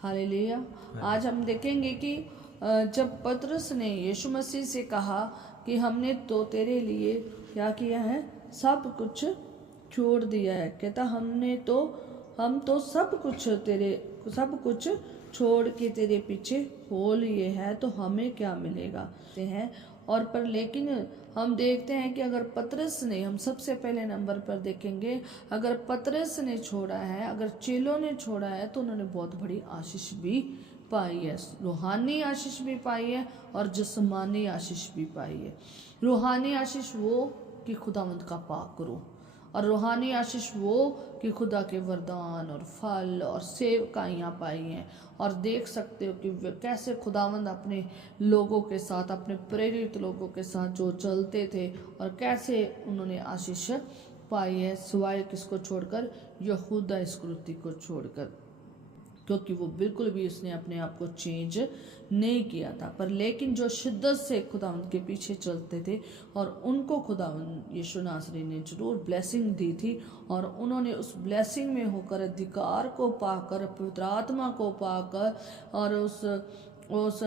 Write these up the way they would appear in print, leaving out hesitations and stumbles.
Hallelujah. आज हम देखेंगे कि जब पतरस ने यीशु मसीह से कहा कि हमने तो तेरे लिए क्या किया है, सब कुछ छोड़ दिया है। कहता हम तो सब कुछ छोड़ के तेरे पीछे हो लिए है, तो हमें क्या मिलेगा हैं। और पर लेकिन हम देखते हैं कि अगर पतरस ने, हम सबसे पहले नंबर पर देखेंगे, अगर पतरस ने छोड़ा है, अगर चेलों ने छोड़ा है, तो उन्होंने बहुत बड़ी आशीष भी पाई है। रूहानी आशीष भी पाई है और जिस्मानी आशीष भी पाई है। रूहानी आशीष वो कि खुदावंद का पाक करो, और रूहानी आशीष वो कि खुदा के वरदान और फल और सेवकाइयाँ पाई हैं। और देख सकते हो कि कैसे खुदावंद अपने लोगों के साथ, अपने प्रेरित लोगों के साथ जो चलते थे, और कैसे उन्होंने आशीष पाई है, सिवाय किसको छोड़कर, यहूदा इस्करियोती को छोड़कर, क्योंकि वो बिल्कुल भी उसने अपने आप को चेंज नहीं किया था। पर लेकिन जो शिद्दत से खुदावंद के पीछे चलते थे, और उनको खुदावंद यीशु नासरी ने जरूर ब्लेसिंग दी थी, और उन्होंने उस ब्लेसिंग में होकर, अधिकार को पाकर, पवित्र आत्मा को पाकर, और उस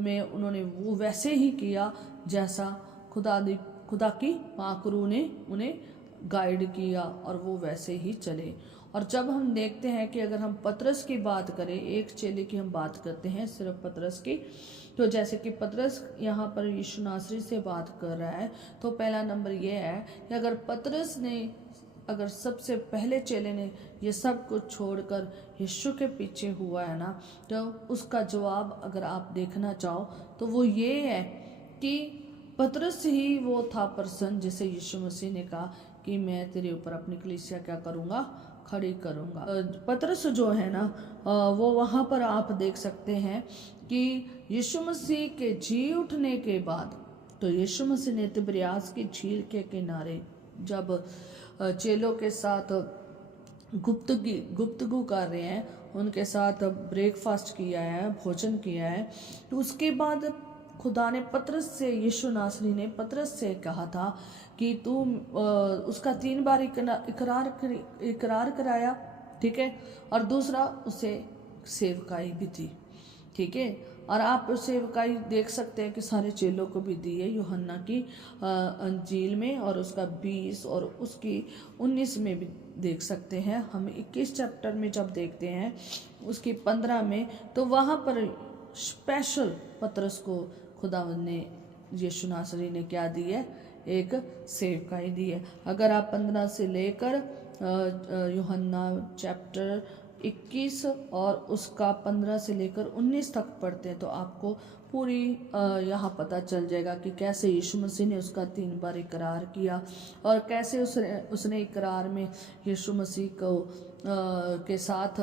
में उन्होंने वो वैसे ही किया जैसा खुदा की पाकरू ने उन्हें गाइड किया, और वो वैसे ही चले। और जब हम देखते हैं कि अगर हम पतरस की बात करें, एक चेले की हम बात करते हैं सिर्फ पतरस की, तो जैसे कि पतरस यहाँ पर यीशु नासरी से बात कर रहा है, तो पहला नंबर ये है कि अगर पतरस ने, अगर सबसे पहले चेले ने ये सब कुछ छोड़कर यीशु के पीछे हुआ है ना, तो उसका जवाब अगर आप देखना चाहो तो वो ये है कि पतरस ही वो था पर्सन जिसे यीशु मसीह ने कहा कि मैं तेरे ऊपर अपनी कलीसिया क्या करूँगा, खड़ी करूँगा। पतरस जो है ना, वो वहाँ पर आप देख सकते हैं कि यीशु मसीह के जी उठने के बाद, तो यीशु मसीह ने तिबिरियास की झील के किनारे जब चेलों के साथ गुफ्तगू कर रहे हैं, उनके साथ ब्रेकफास्ट किया है, भोजन किया है, तो उसके बाद खुदा ने पतरस से, यीशु नासरी ने पतरस से कहा था कि तू उसका 3 बार इकरार कराया, ठीक है, और दूसरा उसे सेवकाई भी थी, ठीक है। और आप सेवकाई देख सकते हैं कि सारे चेलों को भी दी है यूहन्ना की अंजील में, और उसका 20 और उसकी 19 में भी देख सकते हैं। हम 21 चैप्टर में जब देखते हैं उसकी 15 में, तो वहाँ पर स्पेशल पतरस को खुदावंद ने, यीशु नासरी ने क्या दी है, एक सेवकाई दी है। अगर आप 15 से लेकर यूहन्ना चैप्टर 21 और उसका 15 से लेकर 19 तक पढ़ते हैं, तो आपको पूरी यहाँ पता चल जाएगा कि कैसे यीशु मसीह ने उसका 3 बार इकरार किया, और कैसे उसने इकरार में यीशु मसीह को के साथ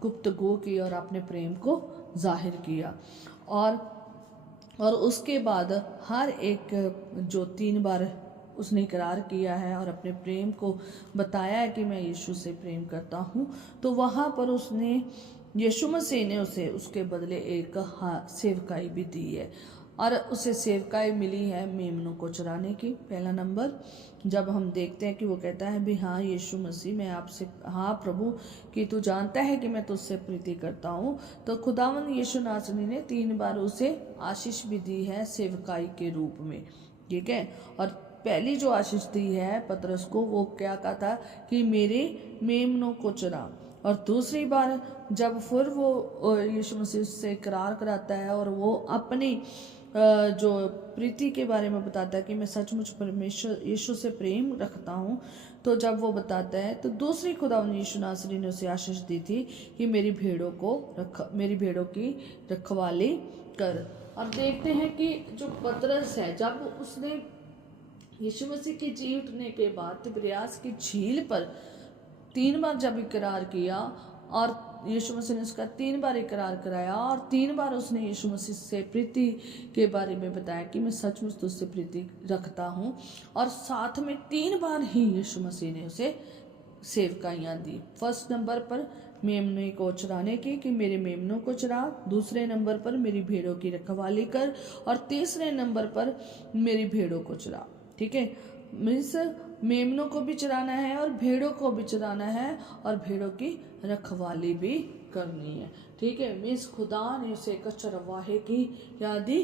गुफ्तगू की और अपने प्रेम को जाहिर किया। और उसके बाद हर एक जो 3 बार उसने इकरार किया है और अपने प्रेम को बताया है कि मैं यीशु से प्रेम करता हूँ, तो वहाँ पर उसने, यीशु मसीह ने उसे उसके बदले एक सेवकाई भी दी है, और उसे सेवकाई मिली है मेमनों को चराने की। पहला नंबर, जब हम देखते हैं कि वो कहता है भी हाँ यीशु मसीह, मैं आपसे, हाँ प्रभु, कि तू जानता है कि मैं तुझसे प्रीति करता हूँ, तो खुदावंद यीशु नासरी ने 3 बार उसे आशीष भी दी है सेवकाई के रूप में, ठीक है। और पहली जो आशीष दी है पतरस को, वो क्या कहा था कि मेरे मेमनों को चरा। और दूसरी बार जब फिर वो यीशु मसीह से इकरार कराता है, और वो अपनी जो प्रीति के बारे में बताता है कि मैं सचमुच परमेश्वर यीशु से प्रेम रखता हूँ, तो जब वो बताता है, तो दूसरी खुदावंद यीशु नासरी ने उसे आशीष दी थी कि मेरी भेड़ों की रखवाली कर। और देखते हैं कि जो पतरस है, जब उसने यीशु मसीह के जी उठने के बाद तिबिरियास की झील पर 3 बार जब इकरार किया, और यीशु मसीह ने उसका 3 बार इकरार कराया, और 3 बार उसने यीशु मसीह से प्रीति के बारे में बताया कि मैं सचमुच तुझसे प्रीति रखता हूँ, और साथ में 3 बार ही यीशु मसीह ने उसे सेवकाइयाँ दी। फर्स्ट नंबर पर मेमने को चराने की कि मेरे मेमनों को चरा, दूसरे नंबर पर मेरी भेड़ों की रखवाली कर, और तीसरे नंबर पर मेरी भेड़ों को चरा, ठीक है। मीन्स मेमनों को भी चराना है और भेड़ों को भी चराना है, और भेड़ों की रखवाली भी करनी है। ठीक है, मीन्स खुदा ने उसे एक चरवाहे की क्या दी,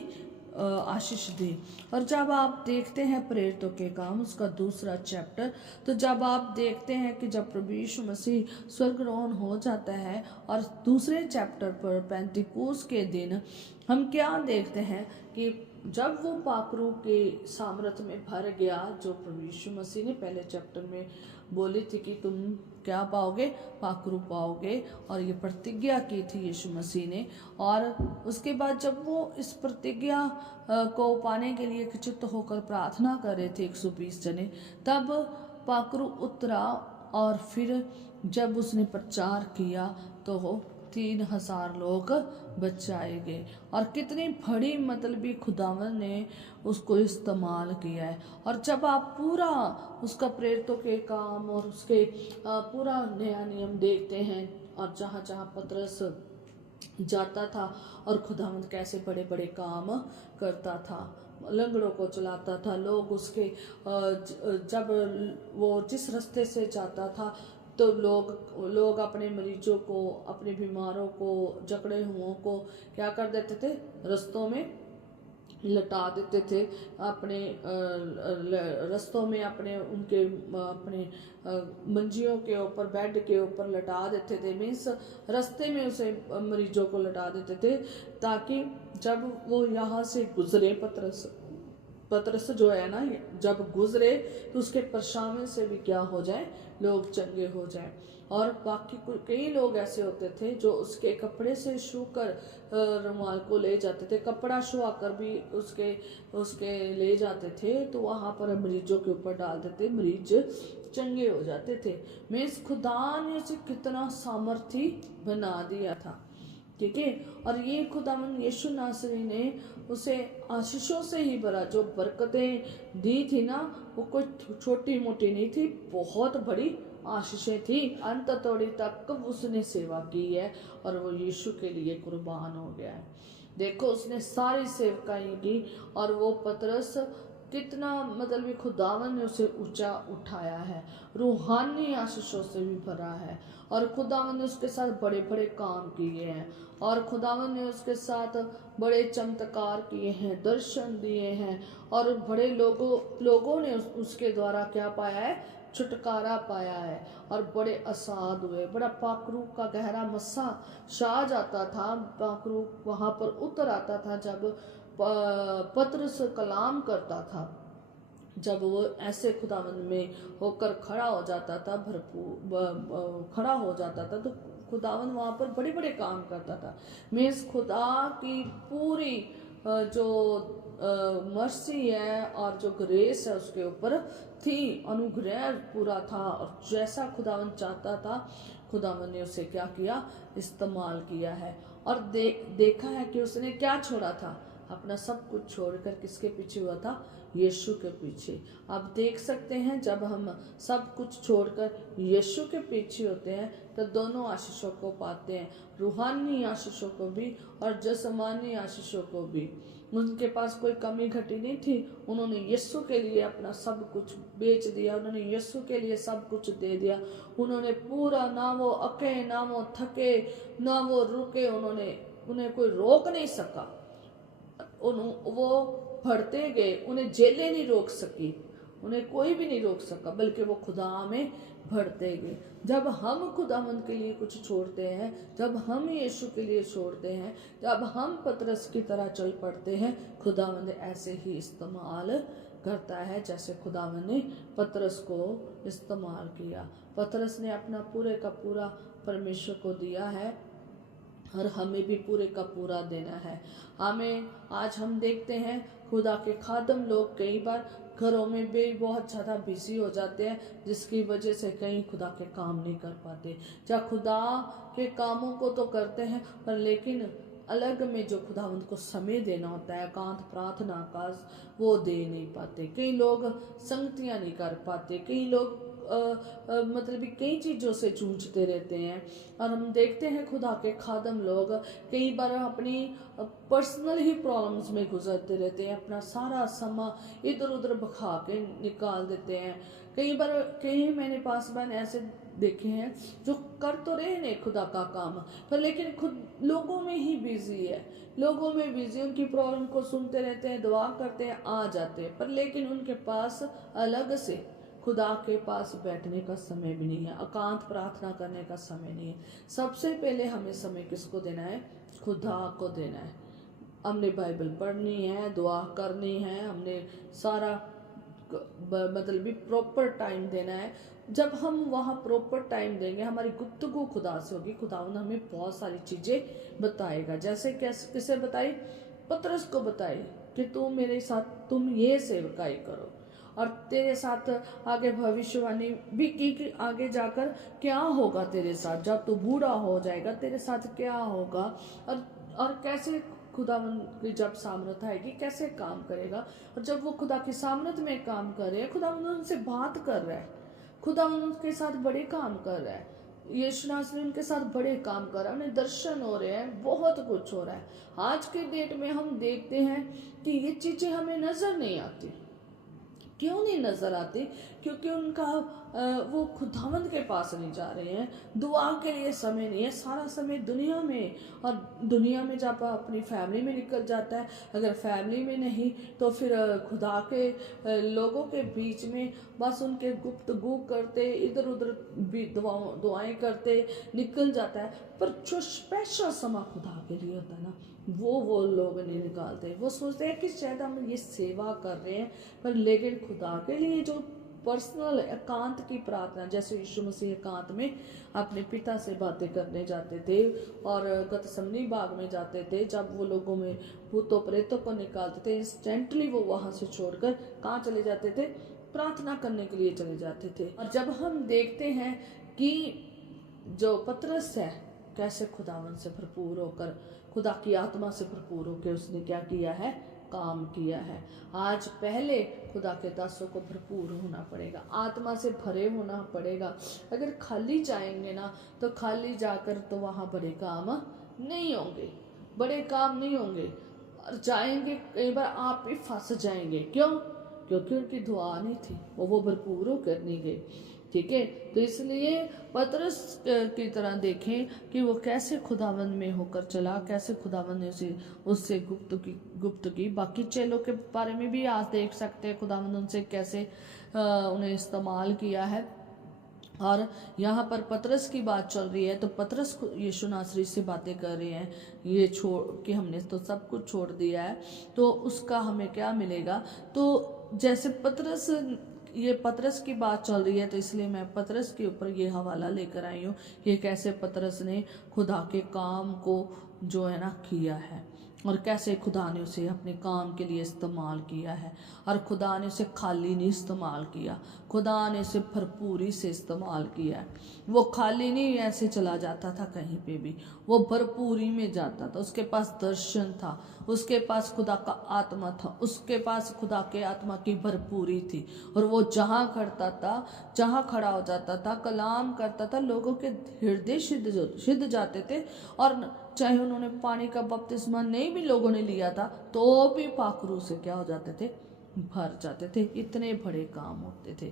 आशीष दी। और जब आप देखते हैं प्रेरितों के काम उसका दूसरा चैप्टर, तो जब आप देखते हैं कि जब प्रभु यीशु मसीह स्वर्गारोहण हो जाता है और दूसरे चैप्टर पर पेंटिकोस के दिन हम क्या देखते हैं कि जब वो पाखरू के सामर्थ्य में भर गया, जो प्रभु यीशु मसीह ने पहले चैप्टर में बोली थी कि तुम क्या पाओगे, पाखरू पाओगे, और ये प्रतिज्ञा की थी यीशु मसीह ने। और उसके बाद जब वो इस प्रतिज्ञा को पाने के लिए चित्त होकर प्रार्थना कर रहे थे 120 जने, तब पाखरू उतरा और फिर जब उसने प्रचार किया तो 3000 लोग बचाए गए। और कितनी बड़ी मतलबी खुदावन ने उसको इस्तेमाल किया है। और जब आप पूरा उसका प्रेरितों के काम और उसके पूरा नया नियम देखते हैं, और जहाँ जहाँ पतरस जाता था और खुदावंद कैसे बड़े बड़े काम करता था, लंगड़ों को चलाता था, लोग उसके जब वो जिस रास्ते से जाता था तो लोग अपने मरीजों को, अपने बीमारों को, जकड़े हुओं को क्या कर देते थे, रास्तों में लटा देते थे, अपने रास्तों में अपने उनके अपने मंजियों के ऊपर, बेड के ऊपर लटा देते थे। मीन्स रास्ते में उसे मरीजों को लटा देते थे, ताकि जब वो यहाँ से गुजरे, पतरस जो है ना, जब गुजरे तो उसके परछावे से भी क्या हो जाए, लोग चंगे हो जाए। और बाकी कई लोग ऐसे होते थे जो उसके कपड़े से छू कर रुमाल को ले जाते थे, कपड़ा छुआ कर भी उसके ले जाते थे, तो वहाँ पर मरीजों के ऊपर डाल देते, मरीज चंगे हो जाते थे। मीन्स खुदा ने उसे कितना सामर्थी बना दिया था। ठीक है, और ये खुदावन यीशु नासरी ने उसे आशीषों से ही भरा। जो बरकतें दी थी ना, वो कोई छोटी मोटी नहीं थी, बहुत बड़ी आशीषें थी। अंत तोड़ी तक उसने सेवा की है और वो यीशु के लिए कुर्बान हो गया है। देखो, उसने सारी सेवकाई की, और वो पतरस कितना मतलब खुदावन ने उसे ऊंचा उठाया है, रूहानी आशीषों से भी भरा है, और खुदावन ने उसके साथ बड़े बड़े काम किए हैं, और खुदावन ने उसके साथ बड़े चमत्कार किए हैं, दर्शन दिए हैं, और बड़े लोगों ने उसके द्वारा क्या पाया है, छुटकारा पाया है, और बड़े असाद हुए। बड़ा पाखरू का गहरा मस्सा छा जाता था, पाखरू वहाँ पर उतर आता था जब पतरस कलाम करता था, जब वो ऐसे खुदावंद में होकर खड़ा हो जाता था, भरपूर खड़ा हो जाता था, तो खुदावंद वहाँ पर बड़े बड़े काम करता था। मीन्स खुदा की पूरी जो मर्सी है और जो ग्रेस है उसके ऊपर थी, अनुग्रह पूरा था, और जैसा खुदावंद चाहता था खुदावंद ने उसे क्या किया, इस्तेमाल किया है। और देखा है कि उसने क्या छोड़ा था, अपना सब कुछ छोड़कर किसके पीछे हुआ था, यीशु के पीछे। आप देख सकते हैं, जब हम सब कुछ छोड़कर यीशु के पीछे होते हैं तो दोनों आशीषों को पाते हैं, रूहानी आशीषों को भी और जिस्मानी आशीषों को भी। उनके पास कोई कमी घटी नहीं थी, उन्होंने यीशु के लिए अपना सब कुछ बेच दिया, उन्होंने यीशु के लिए सब कुछ दे दिया। उन्होंने पूरा, ना वो अके, ना वो थके, ना वो रुके, उन्हें कोई रोक नहीं सका। वो बढ़ते गए, उन्हें जेलें नहीं रोक सकी, उन्हें कोई भी नहीं रोक सका, बल्कि वो खुदा में बढ़ते गए। जब हम खुदावंद के लिए कुछ छोड़ते हैं, जब हम यीशु के लिए छोड़ते हैं, जब हम पतरस की तरह चल पड़ते हैं, खुदावंद ऐसे ही इस्तेमाल करता है जैसे खुदावंद ने पतरस को इस्तेमाल किया। पतरस ने अपना पूरे का पूरा परमेश्वर को दिया है, और हमें भी पूरे का पूरा देना है। आज हम देखते हैं खुदा के खादम लोग कई बार घरों में भी बहुत ज़्यादा बिजी हो जाते हैं, जिसकी वजह से कहीं खुदा के काम नहीं कर पाते। या खुदा के कामों को तो करते हैं, पर लेकिन अलग में जो खुदा उनको समय देना होता है, एकांत प्रार्थना का, वो दे नहीं पाते। कई लोग संगतियाँ नहीं कर पाते, कई लोग मतलब कई चीज़ों से जूझते रहते हैं। और हम देखते हैं खुदा के खादम लोग कई बार अपनी पर्सनल ही प्रॉब्लम्स में गुजरते रहते हैं, अपना सारा समय इधर उधर भगा के निकाल देते हैं। कई बार कई मैंने पास बहन ऐसे देखे हैं जो कर तो रहे हैं खुदा का काम, पर लेकिन खुद लोगों में ही बिजी है, लोगों में बिजी, उनकी प्रॉब्लम को सुनते रहते हैं, दुआ करते हैं, आ जाते हैं, पर लेकिन उनके पास अलग से खुदा के पास बैठने का समय भी नहीं है, एकांत प्रार्थना करने का समय नहीं है। सबसे पहले हमें समय किसको देना है? खुदा को देना है। हमने बाइबल पढ़नी है, दुआ करनी है, हमने सारा मतलब भी प्रॉपर टाइम देना है। जब हम वहाँ प्रॉपर टाइम देंगे, हमारी गुफ्तगू खुदा से होगी, खुदा हमें बहुत सारी चीज़ें बताएगा। जैसे कैसे, किसे बताई? पतरस को बताई कि तुम मेरे साथ, तुम ये सेवकाई करो, और तेरे साथ आगे भविष्यवाणी भी की कि आगे जाकर क्या होगा तेरे साथ, जब तू बूढ़ा हो जाएगा तेरे साथ क्या होगा, और कैसे खुदावंद की जब सामर्थ आएगी कैसे काम करेगा। और जब वो खुदा की सामर्थ में काम कर रहे हैं, खुदावंद उनसे बात कर रहा है, खुदावंद उनके साथ बड़े काम कर रहा है, यीशु नासरी उनके साथ बड़े काम कर रहा है, उन्हें दर्शन हो रहे हैं, बहुत कुछ हो रहा है। आज के डेट में हम देखते हैं कि ये चीज़ें हमें नज़र नहीं आती। क्यों नहीं नजर आती? क्योंकि उनका वो खुदावंद के पास नहीं जा रहे हैं, दुआ के लिए समय नहीं है, सारा समय दुनिया में, और दुनिया में जब अपनी फैमिली में निकल जाता है, अगर फैमिली में नहीं तो फिर खुदा के लोगों के बीच में बस उनके गुफ्तगू करते, इधर उधर भी दुआएं करते निकल जाता है। पर जो स्पेशल समय खुदा के लिए होता है ना, वो लोग नहीं निकालते। वो सोचते हैं कि शायद हम ये सेवा कर रहे हैं, पर लेकिन खुदा के लिए जो पर्सनल एकांत की प्रार्थना, जैसे यीशु मसीह एकांत में अपने पिता से बातें करने जाते थे और गतसमनी बाग में जाते थे, जब वो लोगों में भूतों प्रेतों को निकालते थे, इंस्टेंटली वो वहाँ से छोड़कर कहाँ चले जाते थे? प्रार्थना करने के लिए चले जाते थे। और जब हम देखते हैं कि जो पतरस है कैसे खुदावन से भरपूर होकर, खुदा की आत्मा से भरपूर होकर उसने क्या किया है? काम किया है। आज पहले खुदा के दासों को भरपूर होना पड़ेगा, आत्मा से भरे होना पड़ेगा। अगर खाली जाएंगे ना तो खाली जाकर तो वहाँ बड़े काम नहीं होंगे, बड़े काम नहीं होंगे, और जाएंगे कई बार आप भी फंस जाएंगे। क्यों? क्योंकि उनकी दुआ नहीं थी, वो भरपूर होकर नहीं गए। ठीक है, तो इसलिए पतरस की तरह देखें कि वो कैसे खुदावंद में होकर चला, कैसे खुदावंद ने उससे गुप्त की। बाकी चेलों के बारे में भी आज देख सकते हैं खुदावंद उनसे कैसे उन्हें इस्तेमाल किया है। और यहाँ पर पतरस की बात चल रही है, तो पतरस यीशु नासरी से बातें कर रहे हैं, ये छोड़ कि हमने तो सब कुछ छोड़ दिया है, तो उसका हमें क्या मिलेगा। तो जैसे ये पतरस की बात चल रही है, तो इसलिए मैं पतरस के ऊपर ये हवाला लेकर आई हूँ कि कैसे पतरस ने खुदा के काम को जो है ना किया है, और कैसे खुदा ने उसे अपने काम के लिए इस्तेमाल किया है। और खुदा ने उसे खाली नहीं इस्तेमाल किया, खुदा ने उसे भरपूरी से इस्तेमाल किया है। वो खाली नहीं ऐसे चला जाता था कहीं पे भी, वो भरपूरी में जाता था। उसके पास दर्शन था, उसके पास खुदा का आत्मा था, उसके पास खुदा के आत्मा की भरपूरी थी। और वो जहाँ खड़ा हो जाता था, कलाम करता था, लोगों के हृदय सिद्ध जाते थे। और चाहे उन्होंने पानी का बपतिस्मा नहीं भी लोगों ने लिया था, तो भी पाखरू से क्या हो जाते थे? भर जाते थे। इतने बड़े काम होते थे।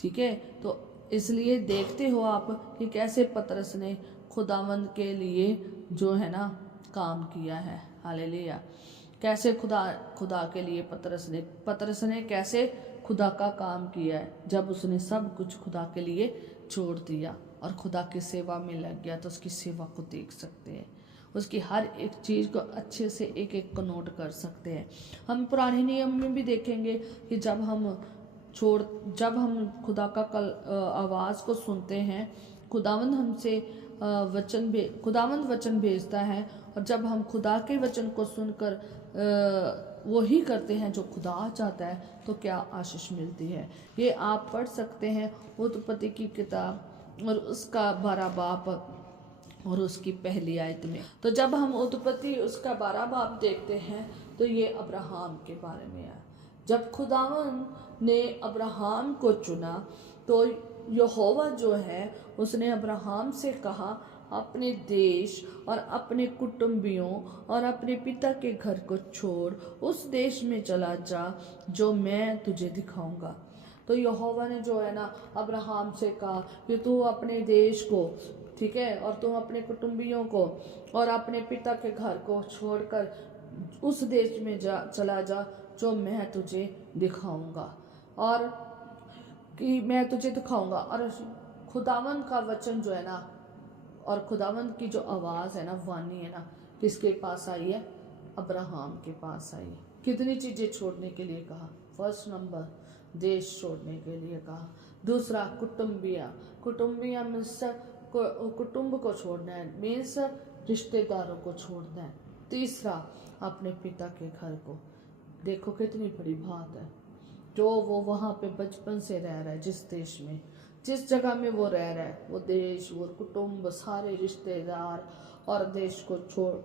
ठीक है, तो इसलिए देखते हो आप कि कैसे पतरस ने खुदावंद के लिए जो है ना काम किया है। हालेलुया। कैसे खुदा के लिए पतरस ने कैसे खुदा का काम किया है, जब उसने सब कुछ खुदा के लिए छोड़ दिया और खुदा की सेवा में लग गया। तो उसकी सेवा को देख सकते हैं, उसकी हर एक चीज़ को अच्छे से एक एक को नोट कर सकते हैं। हम पुराने नियम में भी देखेंगे कि जब हम खुदा का आवाज़ को सुनते हैं, खुदावंद हमसे खुदावंद वचन भेजता है, और जब हम खुदा के वचन को सुनकर वही करते हैं जो खुदा चाहता है, तो क्या आशीष मिलती है। ये आप पढ़ सकते हैं उत्पत्ति की किताब और उसका 12 बाब और उसकी पहली आयत में। तो जब हम उत्पत्ति उसका 12 बाब देखते हैं, तो ये अब्राहम के बारे में है। जब खुदावन ने अब्राहम को चुना, तो यहोवा जो है उसने अब्राहम से कहा, अपने देश और अपने कुटुंबियों और अपने पिता के घर को छोड़ उस देश में चला जा जो मैं तुझे दिखाऊंगा। तो यहोवा ने जो है ना अब्राहम से कहा कि तू अपने देश को, ठीक है, और तुम अपने कुटुंबियों को और अपने पिता के घर को छोड़कर उस देश में चला जा जो मैं तुझे दिखाऊंगा, और कि मैं तुझे दिखाऊंगा। और खुदावंद का वचन जो है ना, और खुदावंद की जो आवाज़ है ना, वाणी है ना, किसके पास आई है? अब्राहम के पास आई है। कितनी चीज़ें छोड़ने के लिए कहा? फर्स्ट नंबर देश छोड़ने के लिए कहा। दूसरा कुटुंबिया मीन्स कुटुंब को छोड़ना है, मीन्स रिश्तेदारों को छोड़ना है। तीसरा अपने पिता के घर को। देखो कितनी बड़ी बात है। जो वो वहाँ पे बचपन से रह रहा है, जिस देश में, जिस जगह में वो रह रहा है, वो देश, वो कुटुंब, सारे रिश्तेदार और देश को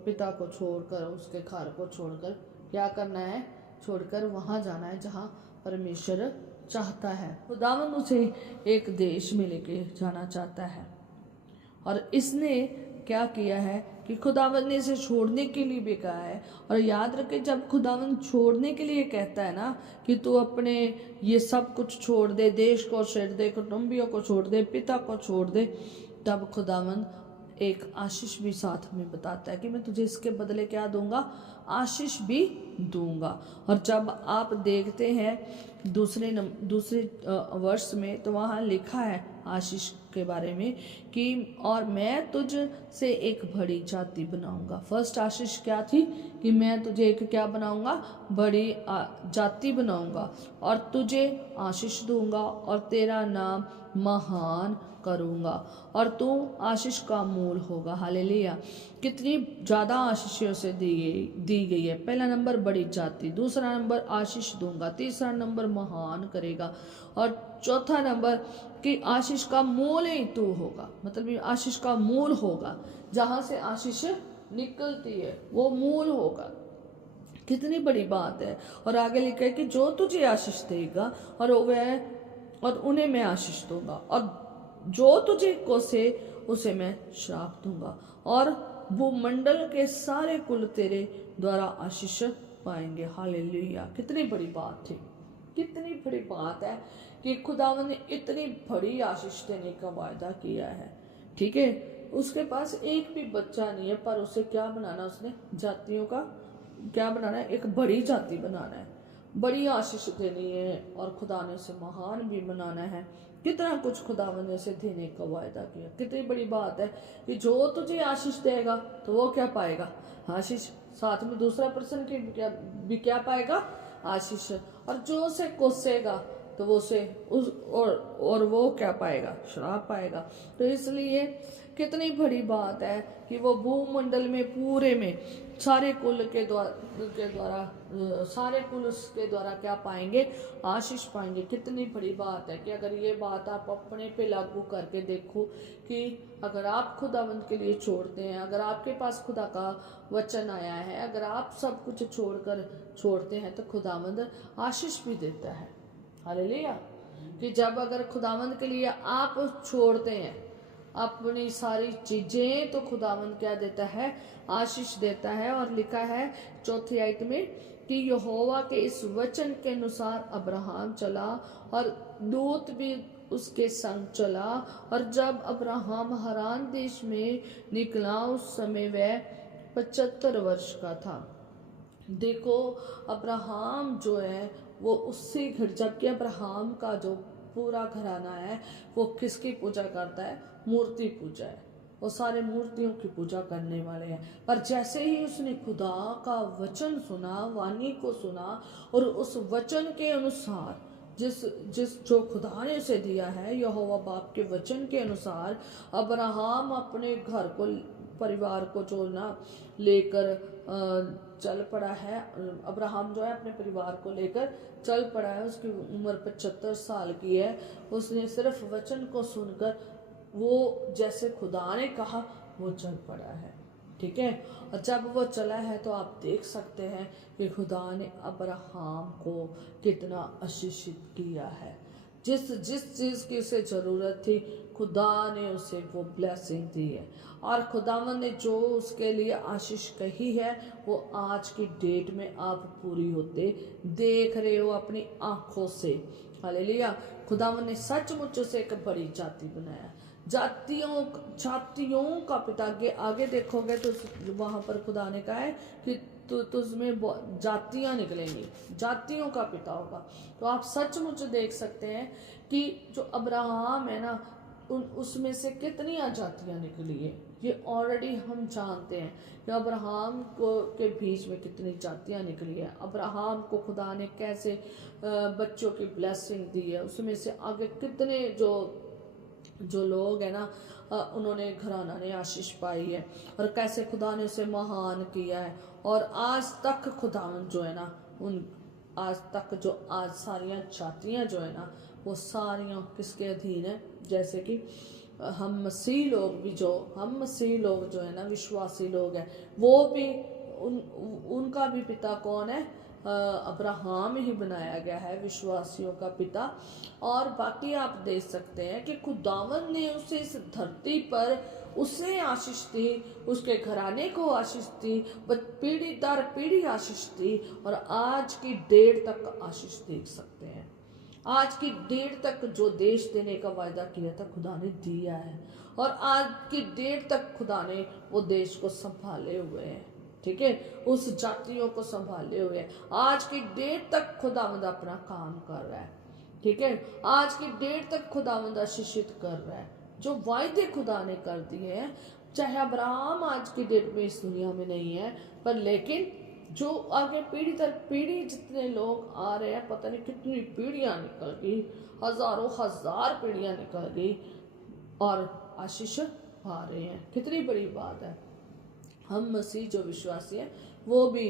पिता को छोड़कर, उसके घर को छोड़कर क्या करना है? छोड़कर वहाँ जाना है जहाँ परमेश्वर चाहता है। खुदावंद उसे एक देश में लेके जाना चाहता है, और इसने क्या किया है कि खुदावंद ने इसे छोड़ने के लिए भी कहा है। और याद रखे, जब खुदावंद छोड़ने के लिए कहता है ना कि तू अपने ये सब कुछ छोड़ दे, देश को छोड़ दे, कुटुंबियों को छोड़ दे, पिता को छोड़ दे, तब खुदावंद एक आशीष भी साथ में बताता है कि मैं तुझे इसके बदले क्या दूंगा? आशीष भी दूंगा। और जब आप देखते हैं दूसरे वर्ष में, तो वहाँ लिखा है आशीष के बारे में कि और मैं तुझ से एक बड़ी जाति बनाऊंगा। फर्स्ट आशीष क्या थी? कि मैं तुझे एक क्या बनाऊंगा? बड़ी जाति बनाऊंगा, और तुझे आशीष दूंगा, और तेरा नाम महान करूंगा, और तू आशीष का मूल होगा। हालेलुया। कितनी ज़्यादा आशीषों से दी गई है। पहला नंबर बड़ी जाति, दूसरा नंबर आशीष दूंगा, तीसरा नंबर महान करेगा, और चौथा नंबर कि आशीष का मूल ही तू होगा। मतलब आशीष का मूल होगा, जहाँ से आशीष निकलती है वो मूल होगा। कितनी बड़ी बात है। और आगे लिखा है कि जो तुझे आशीष देगा और उन्हें मैं आशीष दूंगा, और जो तुझे कोसे उसे मैं श्राप दूंगा, और भूमंडल के सारे कुल तेरे द्वारा आशीष पाएंगे। हालेलुया। कितनी बड़ी बात थी, कितनी बड़ी बात है कि खुदावंद ने इतनी बड़ी आशीष देने का वायदा किया है। ठीक है, उसके पास एक भी बच्चा नहीं है, पर उसे क्या बनाना? उसने जातियों का क्या बनाना है? एक बड़ी जाति बनाना है, बड़ी आशीष देनी है, और खुदा ने उसे महान भी बनाना है। कितना कुछ खुदावंद ने उसे देने का वायदा किया। कितनी बड़ी बात है कि जो तुझे आशीष देगा तो वो क्या पाएगा? आशीष। साथ में दूसरा पर्सन भी क्या पाएगा? आशीष। और जो उसे कोसेगा तो वो उसे और वो क्या पाएगा? श्राप पाएगा। तो इसलिए कितनी बड़ी बात है कि वो भूमंडल में पूरे में सारे कुल के द्वारा सारे कुल उसके द्वारा क्या पाएंगे? आशीष पाएंगे। कितनी बड़ी बात है कि अगर ये बात आप अपने पे लागू करके देखो कि अगर आप खुदावंद के लिए छोड़ते हैं, अगर आपके पास खुदा का वचन आया है, अगर आप सब कुछ छोड़ते हैं, तो खुदावंद आशीष भी देता है। हालेलुया। कि जब अगर खुदावंद के लिए आप छोड़ते हैं अपनी सारी चीजें, तो खुदावंद क्या देता है? आशीष देता है। और लिखा है चौथी आयत में कि यहोवा के इस वचन के अनुसार अब्राहम चला, और दूत भी उसके संग चला, और जब अब्राहम हरान देश में निकला उस समय वह 75 वर्ष का था। देखो अब्राहम जो है वो उससे घर, जबकि अब्राहम का जो पूरा घराना है वो किसकी पूजा करता है? मूर्ति पूजा है। वो सारे मूर्तियों की पूजा करने वाले हैं। पर जैसे ही उसने खुदा का वचन सुना, वाणी को सुना, और उस वचन के अनुसार जिस जो खुदा ने उसे दिया है, यहोवा बाप के वचन के अनुसार, अब्राहम अपने घर को, परिवार को जो ना लेकर चल पड़ा है। अब्राहम जो है अपने परिवार को लेकर चल पड़ा है। उसकी उम्र 75 साल की है। उसने सिर्फ वचन को सुनकर वो जैसे खुदा ने कहा वो चल पड़ा है। ठीक है, और जब वो चला है तो आप देख सकते हैं कि खुदा ने अब्राहम को कितना आशीषित किया है। जिस जिस चीज़ की उसे ज़रूरत थी खुदा ने उसे वो ब्लेसिंग दी है। और खुदावन ने जो उसके लिए आशीष कही है वो आज की डेट में आप पूरी होते देख रहे हो अपनी आंखों से। हालेलुया। खुदावन ने सचमुच उसे एक बड़ी जाति बनाया, जातियों जातियों का पिता। आगे देखोगे तो वहां पर खुदा ने कहा है कि तुझमें जातियां निकलेंगी, जातियों का पिता होगा। तो आप सचमुच देख सकते हैं कि जो अब्राहम है ना, उसमें से कितनी जातियां निकली है, ये ऑलरेडी हम जानते हैं कि अब्राहम को के बीच में कितनी जातियां निकली है। अब्राहम को खुदा ने कैसे बच्चों की ब्लेसिंग दी है, उसमें से आगे कितने जो लोग हैं ना, उन्होंने घराना ने आशीष पाई है, और कैसे खुदा ने उसे महान किया है। और आज तक खुदावन जो है ना, उन आज तक जो आज सारियां जातियां जो है ना, वो सारियां किसके अधीन है? जैसे कि हम मसीह लोग जो है ना, विश्वासी लोग हैं, वो भी उनका भी पिता कौन है? अब्राहम ही बनाया गया है विश्वासियों का पिता। और बाकी आप देख सकते हैं कि खुदावन ने उसे इस धरती पर उसे आशीष दी, उसके घराने को आशीष दी, पीढ़ी दर पीढ़ी आशीष दी, और आज की डेट तक आशीष देख सकते हैं। आज की डेट तक जो देश देने का वायदा किया था खुदा ने दिया है, और आज की डेट तक खुदा ने वो देश को संभाले हुए हैं। ठीक है, उस जातियों को संभाले हुए हैं। आज की डेट तक खुदावंद अपना काम कर रहा है। ठीक है, आज की डेट तक खुदावंद आशीषित कर रहा है। जो वायदे खुदा ने कर दिए हैं, चाहे अब्राहम आज की डेट में इस दुनिया में नहीं है, पर लेकिन जो आगे पीढ़ी दर पीढ़ी जितने लोग आ रहे हैं, पता नहीं कितनी पीढ़ियां निकल गई, हजारों हजार पीढ़ियां निकल गई, और आशीष पा रहे हैं। कितनी बड़ी बात है। हम मसीह जो विश्वासी हैं वो भी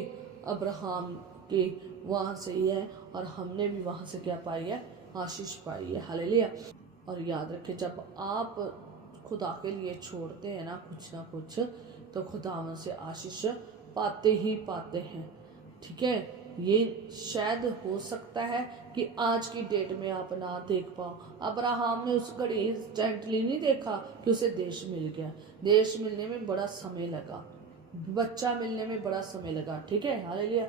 अब्राहम के वहाँ से ही है, और हमने भी वहाँ से क्या पाई है? आशीष पाई है। हालेलुया। और याद रखें, जब आप खुदा के लिए छोड़ते हैं ना कुछ, तो खुदावन से आशीष पाते ही पाते हैं। ठीक है, ये शायद हो सकता है कि आज की डेट में आप ना देख पाओ। अब्राहम ने उस घड़ी इंस्टेंटली नहीं देखा कि उसे देश मिल गया। देश मिलने में बड़ा समय लगा, बच्चा मिलने में बड़ा समय लगा। ठीक है, हालेलुया।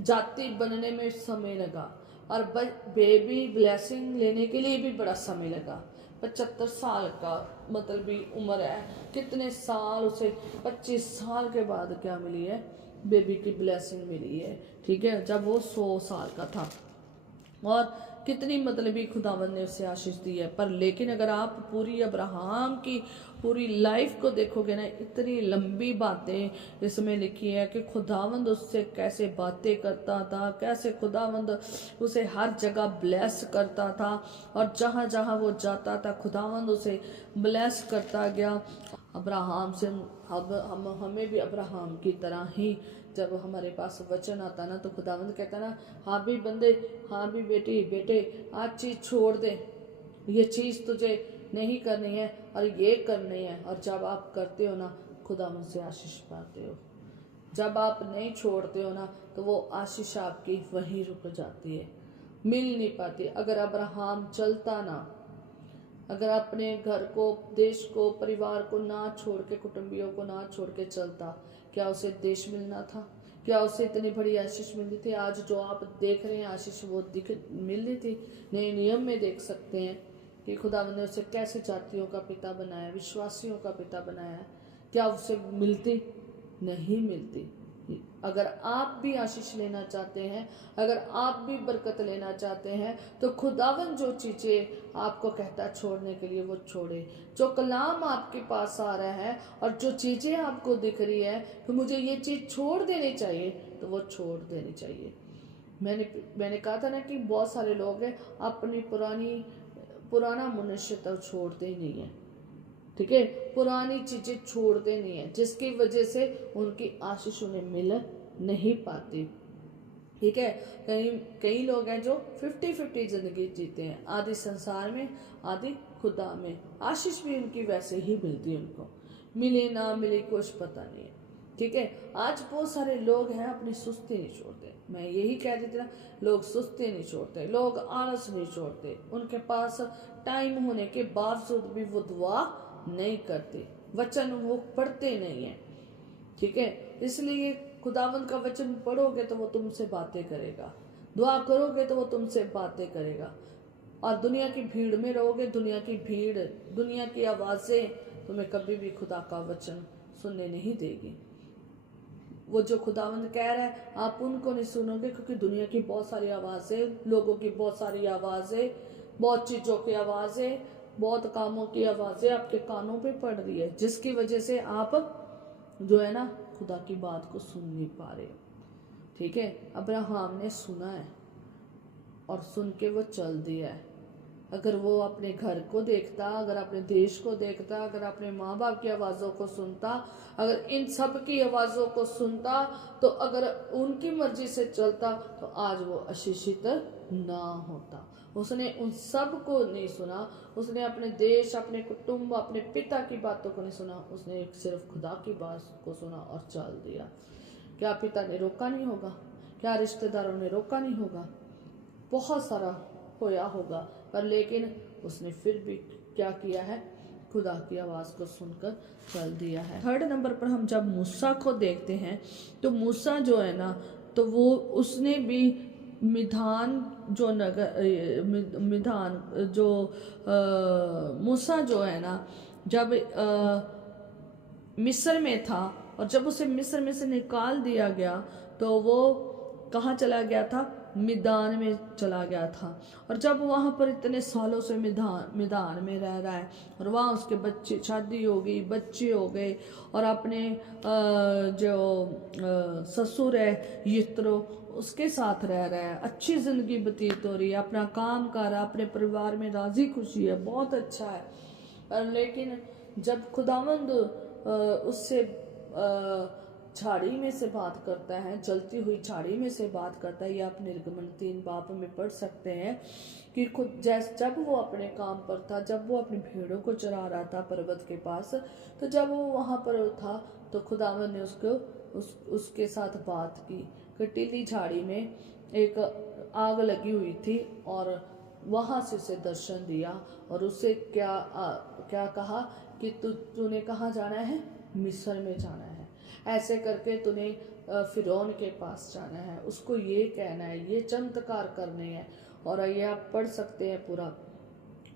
जाति बनने में समय लगा, और बेबी ब्लेसिंग लेने के लिए भी बड़ा समय लगा। 75 साल का मतलब भी उम्र है। कितने साल उसे 25 साल के बाद क्या मिली है? बेबी की ब्लेसिंग मिली है। ठीक है, जब वो 100 साल का था। और कितनी मतलबी खुदावंद ने उसे आशीष दी है। पर लेकिन अगर आप पूरी अब्राहम की पूरी लाइफ को देखोगे ना, इतनी लंबी बातें इसमें लिखी है कि खुदावंद उससे कैसे बातें करता था, कैसे खुदावंद उसे हर जगह ब्लेस करता था, और जहाँ जहाँ वो जाता था खुदावंद उसे ब्लेस करता गया। अब्राहम से हमें भी अब्राहम की तरह ही जब हमारे पास वचन आता ना, तो खुदावंद कहता ना, हाँ भी बंदे, हाँ भी बेटे, आज चीज छोड़ दे, ये चीज तुझे नहीं करनी है और ये करनी है। और जब आप करते हो ना, खुदावंद से आशीष पाते हो। जब आप नहीं छोड़ते हो ना, तो वो आशीष आपकी वहीं रुक जाती है, मिल नहीं पाती। अगर अब्राहम चलता ना, अगर अपने घर को, देश को, परिवार को ना छोड़ के, कुटुंबियों को ना छोड़ के चलता, क्या उसे देश मिलना था? क्या उसे इतनी बड़ी आशीष मिलती थी? आज जो आप देख रहे हैं आशीष, वो मिलनी थी। नए नियम में देख सकते हैं कि खुदावंद ने उसे कैसे जातियों का पिता बनाया, विश्वासियों का पिता बनाया। क्या उसे मिलती? नहीं मिलती। अगर आप भी आशीष लेना चाहते हैं, अगर आप भी बरकत लेना चाहते हैं, तो खुदावन जो चीज़ें आपको कहता है छोड़ने के लिए, वो छोड़े। जो कलाम आपके पास आ रहा है और जो चीज़ें आपको दिख रही है तो मुझे ये चीज़ छोड़ देनी चाहिए, तो वो छोड़ देनी चाहिए। मैंने कहा था ना कि बहुत सारे लोग हैं अपनी पुराना मनुष्य तो छोड़ते ही नहीं है। ठीक है, पुरानी चीजें छोड़ते नहीं है, जिसकी वजह से उनकी आशीष उन्हें मिल नहीं पाती। ठीक है, कई लोग हैं जो 50-50 जिंदगी जीते हैं, आधी संसार में, आधी खुदा में। आशीष भी उनकी वैसे ही मिलती है, उनको मिले ना मिले कुछ पता नहीं है। ठीक है। आज बहुत सारे लोग हैं अपनी सुस्ती नहीं छोड़ते, मैं यही कह रही थी ना, लोग सुस्ती नहीं छोड़ते, लोग आलस नहीं छोड़ते, उनके पास टाइम होने के बावजूद भी वो दुआ नहीं करते, वचन वो पढ़ते नहीं है, ठीक है। इसलिए खुदावंद का वचन पढ़ोगे तो वो तुमसे बातें करेगा, दुआ करोगे तो वो तुमसे बातें करेगा। और दुनिया की भीड़ में रहोगे, दुनिया की भीड़, दुनिया की आवाज़ें तुम्हें कभी भी खुदा का वचन सुनने नहीं देगी। वो जो खुदावंद कह रहा है आप उनको नहीं सुनोगे, क्योंकि दुनिया की बहुत सारी आवाज़ें, लोगों की बहुत सारी आवाज़ें, बहुत चीज़ों की आवाज़ें, बहुत कामों की आवाज़ें आपके कानों पे पड़ रही है, जिसकी वजह से आप जो है ना खुदा की बात को सुन नहीं पा रहे, ठीक है। अब्राहम ने सुना है और सुन के वो चल दिया है। अगर वो अपने घर को देखता, अगर अपने देश को देखता, अगर अपने माँ बाप की आवाज़ों को सुनता, अगर इन सब की आवाज़ों को सुनता, तो अगर उनकी मर्जी से चलता, तो आज वो आशीषित ना होता। उसने उन सब को नहीं सुना, उसने अपने देश, अपने कुटुंब, अपने पिता की बातों को नहीं सुना, उसने सिर्फ खुदा की बात को सुना और चल दिया। क्या पिता ने रोका नहीं होगा? क्या रिश्तेदारों ने रोका नहीं होगा? बहुत सारा होया होगा, पर लेकिन उसने फिर भी क्या किया है? खुदा की आवाज़ को सुनकर चल दिया है। थर्ड नंबर पर हम जब मूसा को देखते हैं, तो मूसा जो है ना, तो वो उसने भी मिधान जो मिधान जो मूसा जो है ना, जब मिस्र में था और जब उसे मिस्र में से निकाल दिया गया, तो वो कहाँ चला गया था? मिदान में चला गया था। और जब वहाँ पर इतने सालों से मिदान में रह रहा है, और वहाँ उसके बच्चे, शादी हो गई, बच्चे हो गए, और अपने जो ससुर है यित्रो, उसके साथ रह रहा है, अच्छी ज़िंदगी व्यतीत हो रही है, अपना काम कर रहा है, अपने परिवार में राजी खुशी है, बहुत अच्छा है। पर लेकिन जब खुदावंद उससे झाड़ी में से बात करता है, जलती हुई झाड़ी में से बात करता है, ये आप निर्गमन 3 बाब में पढ़ सकते हैं कि खुद जब वो अपने काम पर था, जब वो अपनी भेड़ों को चरा रहा था पर्वत के पास, तो जब वो वहाँ पर था, तो खुदावंद ने उसके साथ बात की। कटीली झाड़ी में एक आग लगी हुई थी, और वहाँ से उसे दर्शन दिया, और उसे क्या कहा कि तूने कहाँ जाना है? मिस्र में जाना है, ऐसे करके तूने फिरौन के पास जाना है, उसको ये कहना है, ये चमत्कार करने हैं। और ये आप पढ़ सकते हैं पूरा।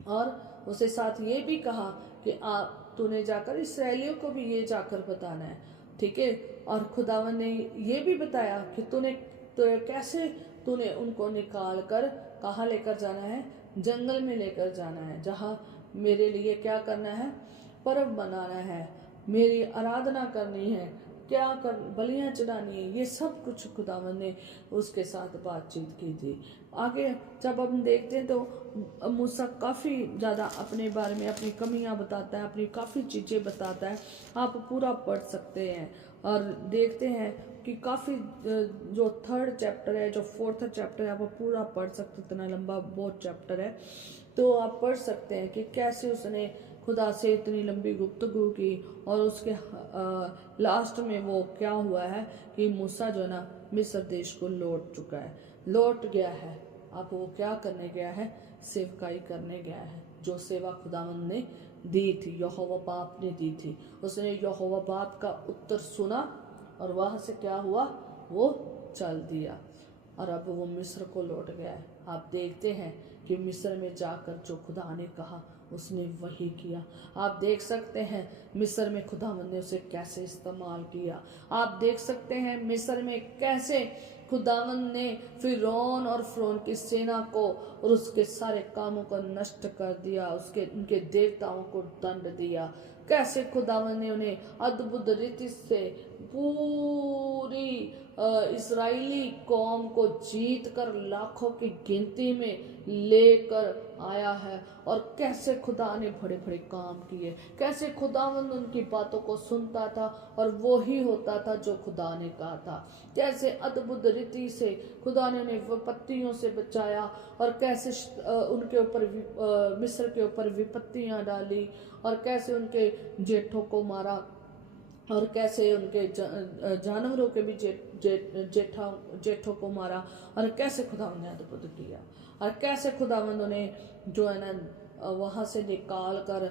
और उसे साथ ये भी कहा कि तूने जाकर इसराइलियों को भी ये जाकर बताना है, ठीक है। और खुदावन ने ये भी बताया कि कैसे तूने उनको निकाल कर कहाँ लेकर जाना है? जंगल में लेकर जाना है, जहाँ मेरे लिए क्या करना है? पर्व बनाना है, मेरी आराधना करनी है, बलियां चढ़ानी है। ये सब कुछ खुदावन ने उसके साथ बातचीत की थी। आगे जब हम देखते हैं तो मूसा काफ़ी ज़्यादा अपने बारे में अपनी कमियां बताता है, अपनी काफ़ी चीज़ें बताता है। आप पूरा पढ़ सकते हैं और देखते हैं कि काफ़ी जो 3rd चैप्टर है, जो 4th चैप्टर है, आप पूरा पढ़ सकते हैं। इतना लंबा बहुत चैप्टर है, तो आप पढ़ सकते हैं कि कैसे उसने खुदा से इतनी लंबी गुफ्तगू की, और उसके लास्ट में वो क्या हुआ है कि मूसा जो ना मिस्र देश को लौट गया है। अब वो क्या करने गया है? सेवकाई करने गया है, जो सेवा खुदावंद ने दी थी, यहोवा बाप ने दी थी। उसने यहोवा बाप का उत्तर सुना, और वहाँ से क्या हुआ? वो चल दिया, और अब वो मिस्र को लौट गया है। आप देखते हैं कि मिस्र में जाकर जो खुदा ने कहा उसने वही किया। आप देख सकते हैं मिस्र में खुदावंद ने उसे कैसे इस्तेमाल किया। आप देख सकते हैं मिस्र में कैसे खुदावंद ने फिरौन और फिरौन की सेना को और उसके सारे कामों को नष्ट कर दिया, उनके देवताओं को दंड दिया। कैसे खुदावंद ने उन्हें अद्भुत रीति से पूरी इस्राएली कौम को जीत कर लाखों की गिनती में लेकर आया है। और कैसे खुदा ने बड़े बड़े काम किए, कैसे खुदावंद उनकी बातों को सुनता था और वो ही होता था जो खुदा ने कहा था। कैसे अद्भुत रीति से खुदा ने उन्हें विपत्तियों से बचाया, और कैसे उनके ऊपर मिस्र के ऊपर विपत्तियां डाली, और कैसे उनके जेठों को मारा, और कैसे उनके जानवरों के भी जेठों को मारा, और कैसे खुदावंद ने अद्भुत किया, और कैसे खुदावंद उन्हें जो है ना वहां से निकाल कर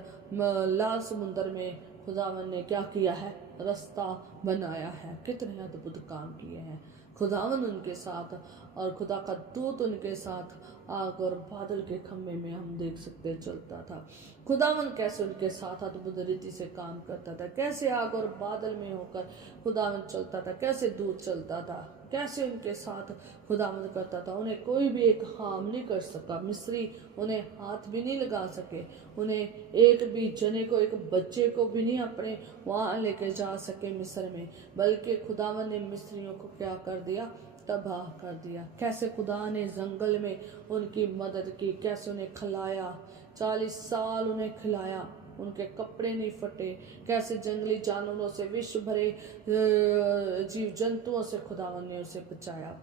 लाल समुद्र में खुदावंद ने क्या किया है, रास्ता बनाया है। कितने अद्भुत काम किए हैं खुदावंद उनके साथ, और खुदा का दूत उनके साथ आग और बादल के खम्भे में हम देख सकते चलता था। खुदावंद कैसे उनके साथ अद्भुत रीति से काम करता था, कैसे आग और बादल में होकर खुदावंद चलता था, कैसे दूत चलता था, कैसे उनके साथ खुदावंद करता था। उन्हें कोई भी एक हार्म नहीं कर सका, मिस्री उन्हें हाथ भी नहीं लगा सके, उन्हें एक भी जने को, एक बच्चे को भी नहीं अपने वहां लेके जा सके मिस्र में, बल्कि खुदावंद ने मिस्रियों को क्या कर दिया, तबाह कर दिया। कैसे खुदा ने जंगल में उनकी मदद की, कैसे उन्हें खिलाया, 40 साल उन्हें खिलाया, उनके कपड़े नहीं फटे, कैसे जंगली जानवरों से, विष भरे जीव जंतुओं से खुदावन ने उसे बचाया,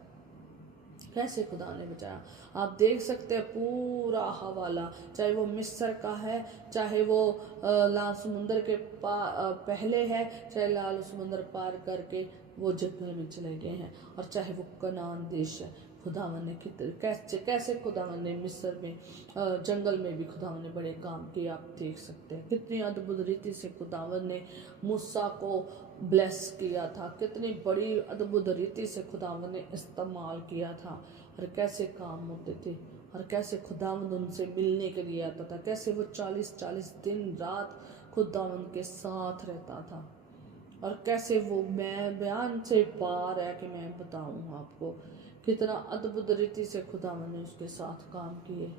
कैसे खुदा ने बचाया। आप देख सकते हैं पूरा हवाला, चाहे वो मिस्र का है, चाहे वो लाल समुंदर के पहले है, चाहे लाल समुंदर पार करके वो जंगल में चले गए हैं, और चाहे वो कनान देश है, खुदावन ने कैसे खुदावन ने मिस्र में जंगल में भी खुदावन ने बड़े काम किए। आप देख सकते हैं कितनी अद्भुत रीति से खुदावन ने मूसा को ब्लेस किया था, कितनी बड़ी अद्भुत रीति से खुदावन ने इस्तेमाल किया था, और कैसे काम होते थे, और कैसे खुदावंद उनसे मिलने के लिए आता था, कैसे वो 40-40 दिन रात खुदावंद के साथ रहता था, और कैसे वो मैं बयान से पार है कि मैं बताऊं आपको कितना अद्भुत रीति से खुदावंद ने उसके साथ काम किए।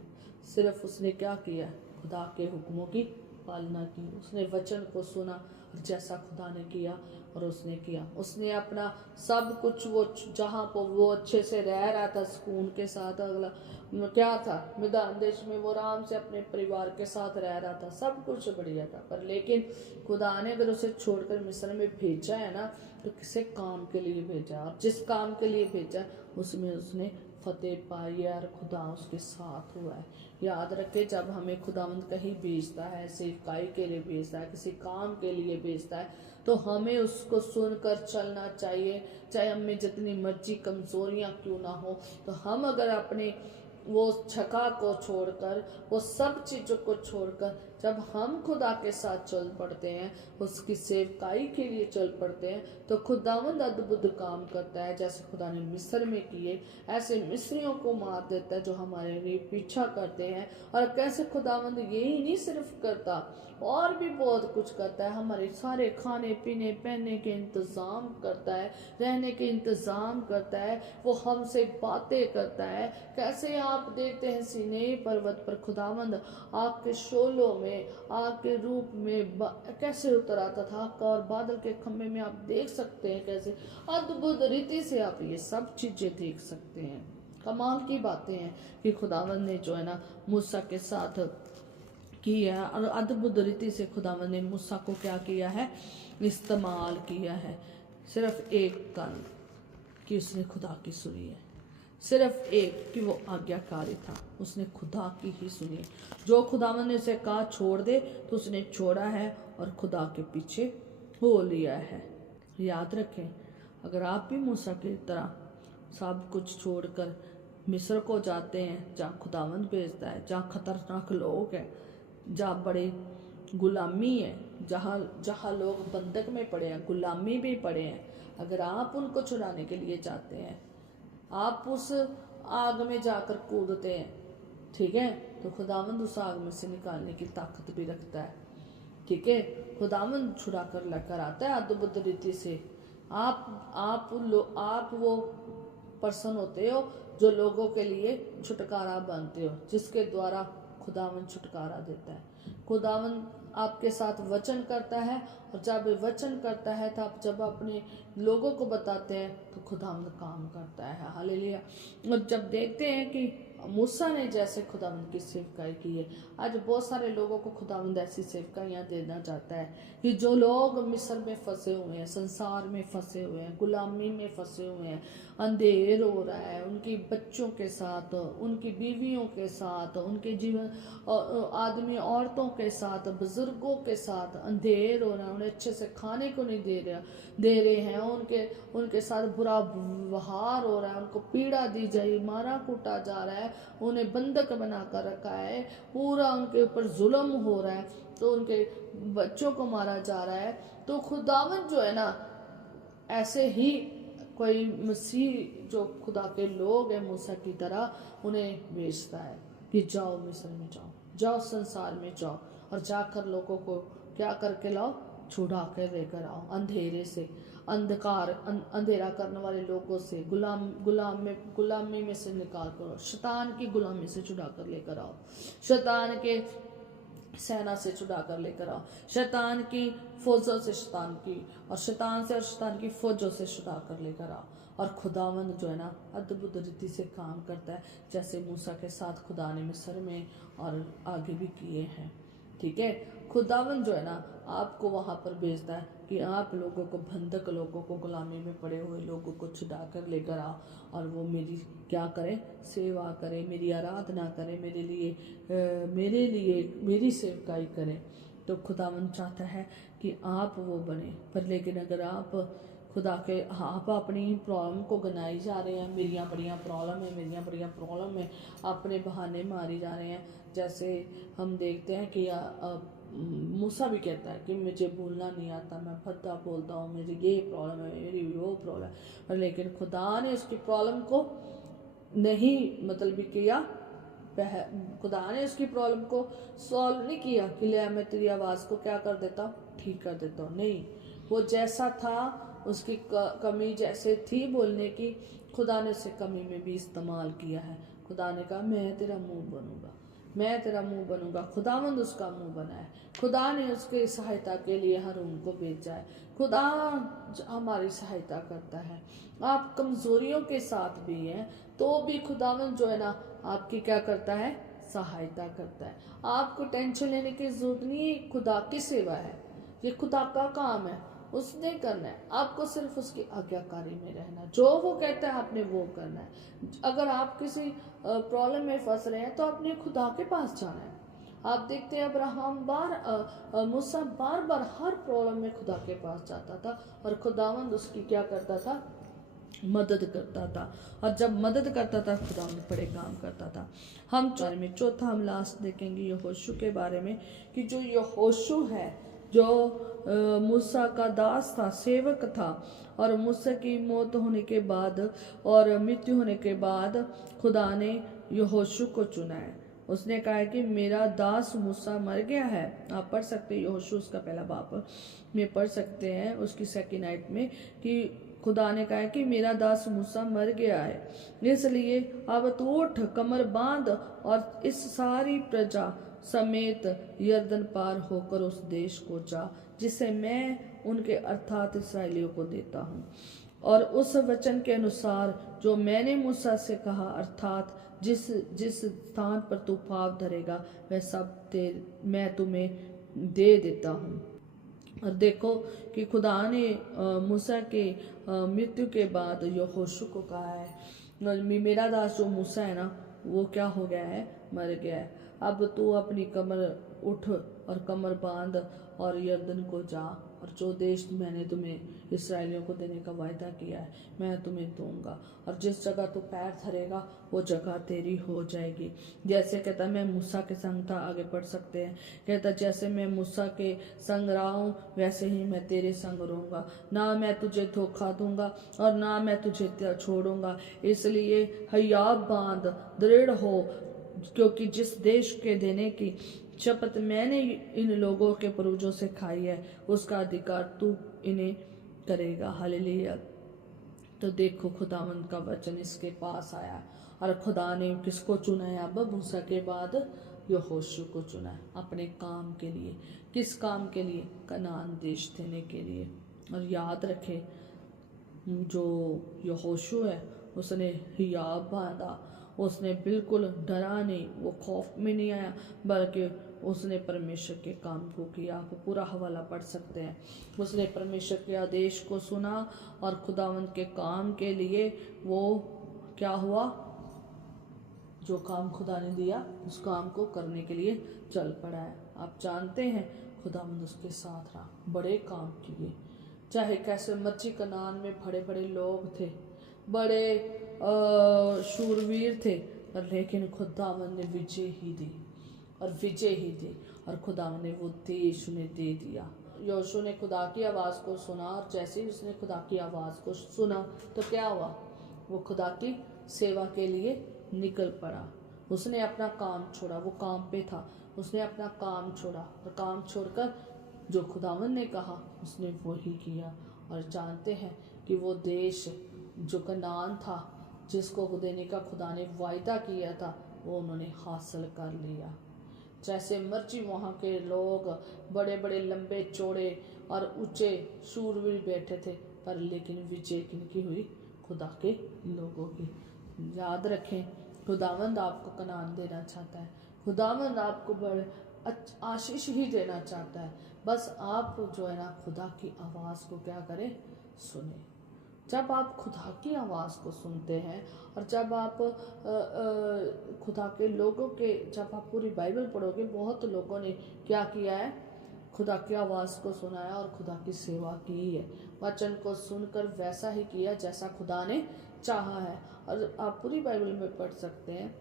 सिर्फ उसने क्या किया, खुदा के हुक्मों की पालना की, उसने वचन को सुना, और जैसा खुदा ने किया और उसने किया, उसने अपना सब कुछ, वो जहाँ पर वो अच्छे से रह रहा था सुकून के साथ, अगला क्या था मैदान देश में वो आराम से अपने परिवार के साथ रह रहा था, सब कुछ बढ़िया था, पर लेकिन खुदा ने अगर उसे छोड़कर मिस्र में भेजा है ना, तो किसे काम के लिए भेजा, और जिस काम के लिए भेजा उसमें उसने फतेह पाई है, और खुदा उसके साथ हुआ है। याद रखे, जब हमें खुदावंद कहीं भेजता है, सेवकाई के लिए भेजता है, किसी काम के लिए भेजता है, तो हमें उसको सुनकर चलना चाहिए, चाहे हमें जितनी मर्जी कमजोरियां क्यों ना हो। तो हम अगर अपने वो छका को छोड़कर, वो सब चीज़ों को छोड़कर जब हम खुदा के साथ चल पड़ते हैं, उसकी सेवकाई के लिए चल पड़ते हैं, तो खुदावंद अद्भुत काम करता है। जैसे खुदा ने मिस्र में किए, ऐसे मिस्रियों को मार देता है जो हमारे लिए पीछा करते हैं। और कैसे खुदावंद यही नहीं सिर्फ करता, और भी बहुत कुछ करता है, हमारे सारे खाने पीने पहनने के इंतज़ाम करता है, रहने के इंतज़ाम करता है, वो हमसे बातें करता है। कैसे आप देखते हैं सीनै पर्वत पर खुदावंद आग के शोलों में, आग के रूप में कैसे उतर आता था, और बादल के खम्भे में आप देख सकते हैं कैसे अद्भुत रीति से आप ये सब चीजें देख सकते हैं। कमाल की बातें हैं कि खुदावंद ने जो है ना मूसा के साथ किया है, और अद्भुत रीति से खुदावंद ने मूसा को क्या किया है, इस्तेमाल किया है। सिर्फ एक कान कि उसने खुदा की सुनी है, सिर्फ एक कि वो आज्ञाकारी था, उसने खुदा की ही सुनी। जो खुदावंद ने उसे कहा छोड़ दे, तो उसने छोड़ा है और खुदा के पीछे हो लिया है। याद रखें, अगर आप भी मूसा की तरह सब कुछ छोड़कर मिस्र को जाते हैं, जहाँ खुदावंद भेजता है, जहाँ खतरनाक लोग हैं, जहाँ बड़े गुलामी है, जहाँ लोग बंधक में पड़े हैं, गुलामी में पड़े हैं, अगर आप उनको छुड़ाने के लिए जाते हैं, आप उस आग में जाकर कूदते हैं, ठीक है, तो खुदावंद उस आग में से निकालने की ताकत भी रखता है। ठीक है, खुदावंद छुड़ा कर लेकर आता है अद्भुत रीति से। आप वो पर्सन होते हो जो लोगों के लिए छुटकारा बनते हो, जिसके द्वारा खुदावंद छुटकारा देता है। खुदावंद आपके साथ वचन करता है, और जब वचन करता है तो आप जब अपने लोगों को बताते हैं तो खुदावंद काम करता है। हालेलुया। और जब देखते हैं कि मूसा ने जैसे खुदावंद की सेवकाई की है, आज बहुत सारे लोगों को खुदावंद ऐसी सेवकाइयाँ देना चाहता है कि जो लोग मिस्र में फंसे हुए हैं, संसार में फंसे हुए हैं, गुलामी में फंसे हुए हैं, अंधेर हो रहा है उनकी बच्चों के साथ, उनकी बीवियों के साथ, उनके जीवन आदमी औरतों के साथ, बुजुर्गों के साथ अंधेर हो रहा है, उन्हें अच्छे से खाने को नहीं दे रहे हैं, उनके साथ बुरा व्यवहार हो रहा है, उनको पीड़ा दी जाए, मारा कूटा जा रहा है, उन्हें बंधक बना कर रखा है, पूरा उनके ऊपर जुल्म हो रहा है, तो उनके बच्चों को मारा जा रहा है। तो खुदावंद जो है ना, ऐसे ही कोई मसीह जो खुदा के लोग हैं मूसा की तरह उन्हें भेजता है कि जाओ मिस्र में जाओ संसार में जाओ और जाकर लोगों को क्या करके लाओ, छुड़ा कर लेकर आओ, अंधेरे से, अंधेरा करने वाले लोगों से, गुलामी में से निकाल कर, शैतान की गुलामी से छुड़ा कर लेकर आओ, शैतान के सेना से छुड़ा कर लेकर आओ, शैतान की फौजों से, शैतान की फौजों से छुड़ा कर लेकर आओ। और खुदावंद जो है ना अद्भुत रीति से काम करता है, जैसे मूसा के साथ खुदा ने मिस्र में और आगे भी किए हैं। ठीक है, खुदावंद जो है ना आपको वहां पर भेजता है कि आप लोगों को, बंधक लोगों को, गुलामी में पड़े हुए लोगों को छुड़ा कर लेकर आओ और वो मेरी क्या करें, सेवा करें, मेरी आराधना करें, मेरे लिए मेरी सेवकाई करें। तो खुदावंद चाहता है कि आप वो बने। पर लेकिन अगर आप आप अपनी प्रॉब्लम को गनाई जा रहे हैं, मेरियाँ बढ़िया प्रॉब्लम है, अपने बहाने मारी जा रहे हैं। जैसे हम देखते हैं कि मूसा भी कहता है कि मुझे बोलना नहीं आता, मैं भद्दा बोलता हूँ, मेरी ये प्रॉब्लम है, मेरी वो प्रॉब्लम है। पर लेकिन खुदा ने उसकी प्रॉब्लम को नहीं किया, खुदा ने उसकी प्रॉब्लम को सॉल्व नहीं किया कि ले मैं तेरी आवाज़ को क्या कर देता हूँ, ठीक कर देता हूँ। नहीं, वो जैसा था, उसकी कमी जैसे थी बोलने की, खुदा ने उसे कमी में भी इस्तेमाल किया है। खुदा ने कहा मैं तेरा मुंह बनूंगा। खुदावंद उसका मुंह बना है। खुदा ने उसके सहायता के लिए हारून को भेजा है। खुदा हमारी सहायता करता है। आप कमजोरियों के साथ भी हैं तो भी खुदावंद जो है ना आपकी क्या करता है, सहायता करता है। आपको टेंशन लेने की जरूरत नहीं, खुदा की सेवा है, ये खुदा का काम है, उसने करना है। आपको सिर्फ उसकी आज्ञाकारी में रहना, जो वो कहता है आपने वो करना है। अगर आप किसी प्रॉब्लम में फंस रहे हैं तो आपने खुदा के पास जाना है। आप देखते हैं अब्राहम मूसा बार हर प्रॉब्लम में खुदा के पास जाता था और खुदावंद उसकी क्या करता था, मदद करता था। और जब मदद करता था खुदावंद बड़े काम करता था। हम चौथा हम लास्ट देखेंगे यहोशू के बारे में, कि जो यहोशू है, जो मूसा का दास था, सेवक था, और मूसा की मौत होने के बाद और मृत्यु होने के बाद खुदा ने यहोशू को चुना है। उसने कहा है कि मेरा दास मूसा मर गया है। आप पढ़ सकते हैं यहोशू उसका पहला बाप में पढ़ सकते हैं, उसकी सेकंड आयत में, कि खुदा ने कहा है कि मेरा दास मूसा मर गया है, इसलिए अब तू उठ, कमर बांध और इस सारी प्रजा समेत यरदन पार होकर उस देश को जा जिसे मैं उनके अर्थात इसराइलियों को देता हूँ, और उस वचन के अनुसार जो मैंने मूसा से कहा, अर्थात जिस स्थान पर तू पाँव धरेगा वह सब मैं तुम्हें दे देता हूँ। और देखो कि खुदा ने मूसा के मृत्यु के बाद यहोशू को कहा है, मेरा दास जो मूसा है ना वो क्या हो गया है, मर गया है। अब तू अपनी कमर उठ और कमर बांध और यरदन को जा, और जो देश मैंने तुम्हें इसराइलियों को देने का वायदा किया है मैं तुम्हें दूंगा, और जिस जगह तू पैर धरेगा वो जगह तेरी हो जाएगी। जैसे कहता मैं मूसा के संग था, आगे पढ़ सकते हैं, कहता जैसे मैं मूसा के संग रहा हूँ वैसे ही मैं तेरे संग रहूँगा, ना मैं तुझे धोखा दूंगा और ना मैं तुझे छोड़ूंगा। इसलिए हयाब बांध, दृढ़ हो, क्योंकि जिस देश के देने की शपथ मैंने इन लोगों के पूर्वजों से खाई है उसका अधिकार तू इन्हें करेगा। हालेलुया। तो देखो खुदावंद का वचन इसके पास आया और खुदा ने किसको चुना है, अब मूसा के बाद यहोशू को चुना है अपने काम के लिए। किस काम के लिए, कनान देश देने के लिए। और याद रखे जो यहोशू है उसने हियाब बांधा, उसने बिल्कुल डरा नहीं, वो खौफ में नहीं आया, बल्कि उसने परमेश्वर के काम को किया। आप पूरा हवाला पढ़ सकते हैं। उसने परमेश्वर के आदेश को सुना और खुदावंद के काम के लिए वो क्या हुआ, जो काम खुदा ने दिया उस काम को करने के लिए चल पड़ा है। आप जानते हैं खुदावंद उसके साथ रहा, बड़े काम किए, चाहे कैसे मर्जी। कनान में बड़े बड़े लोग थे, बड़े शूरवीर थे, पर लेकिन खुदावंद ने विजय ही दी और विजय ही दी, और खुदावंद ने वो देश उन्हें दे दिया। यहोशू ने खुदा की आवाज़ को सुना, और जैसे ही उसने खुदा की आवाज़ को सुना तो क्या हुआ, वो खुदा की सेवा के लिए निकल पड़ा। उसने अपना काम छोड़ा, वो काम पे था, उसने अपना काम छोड़ा, और काम छोड़कर जो खुदावंद ने कहा उसने वो ही किया। और जानते हैं कि वो देश जो कनान था, जिसको देने का खुदा ने वायदा किया था, वो उन्होंने हासिल कर लिया। जैसे मर्जी वहाँ के लोग बड़े बड़े लंबे चौड़े और ऊंचे शूरवीर बैठे थे, पर लेकिन विजय किनकी हुई, खुदा के लोगों की। याद रखें, खुदावंद आपको कनान देना चाहता है, खुदावंद आपको बड़े आशीष ही देना चाहता है। बस आप जो है ना खुदा की आवाज़ को क्या करें, सुने। जब आप खुदा की आवाज़ को सुनते हैं, और जब आप खुदा के लोगों के, जब आप पूरी बाइबल पढ़ोगे, बहुत लोगों ने क्या किया है, खुदा की आवाज़ को सुना है और खुदा की सेवा की है, वचन को सुनकर वैसा ही किया जैसा खुदा ने चाहा है। और आप पूरी बाइबल में पढ़ सकते हैं,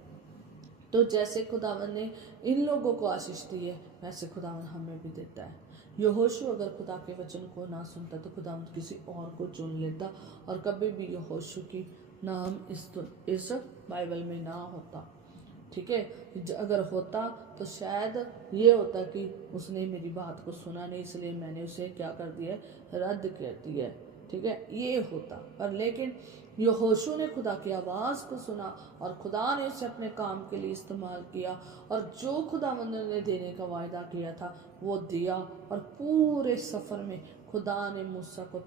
तो जैसे खुदावन ने इन लोगों को आशीष दी है, वैसे खुदावन हमें भी देता है। यहोशू अगर खुदा के वचन को ना सुनता तो खुदावन किसी और को चुन लेता, और कभी भी यहोशू की नाम इस बाइबल में ना होता। ठीक है, अगर होता तो शायद ये होता कि उसने मेरी बात को सुना नहीं, इसलिए मैंने उसे क्या कर दिया, रद्द कर दिया। ठीक है, ये होता। पर लेकिन यहोशू ने खुदा की आवाज़ को सुना, और खुदा ने उसे अपने काम के लिए इस्तेमाल किया, और जो खुदावंद ने देने का वायदा किया था वो दिया। और पूरे सफ़र में खुदा ने मूसा को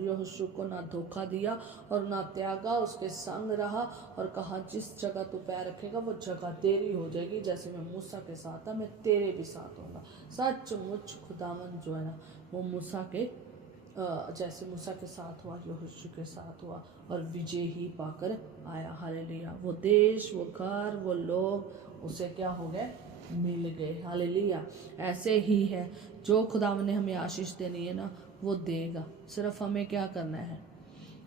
यहोशू को ना धोखा दिया और ना त्यागा, उसके संग रहा और कहा जिस जगह तू पैर रखेगा वो जगह तेरी हो जाएगी, जैसे मैं मूसा के साथ था मैं तेरे भी साथ होऊंगा। सचमुच खुदावंद जो है ना वो मूसा के जैसे मूसा के साथ हुआ, यहोशू के साथ हुआ, और विजय ही पाकर आया। हालेलुया। वो देश, वो घर, वो लोग उसे क्या हो गए, मिल गए। हालेलुया। ऐसे ही है, जो खुदा ने हमें आशीष देनी है ना वो देगा, सिर्फ हमें क्या करना है,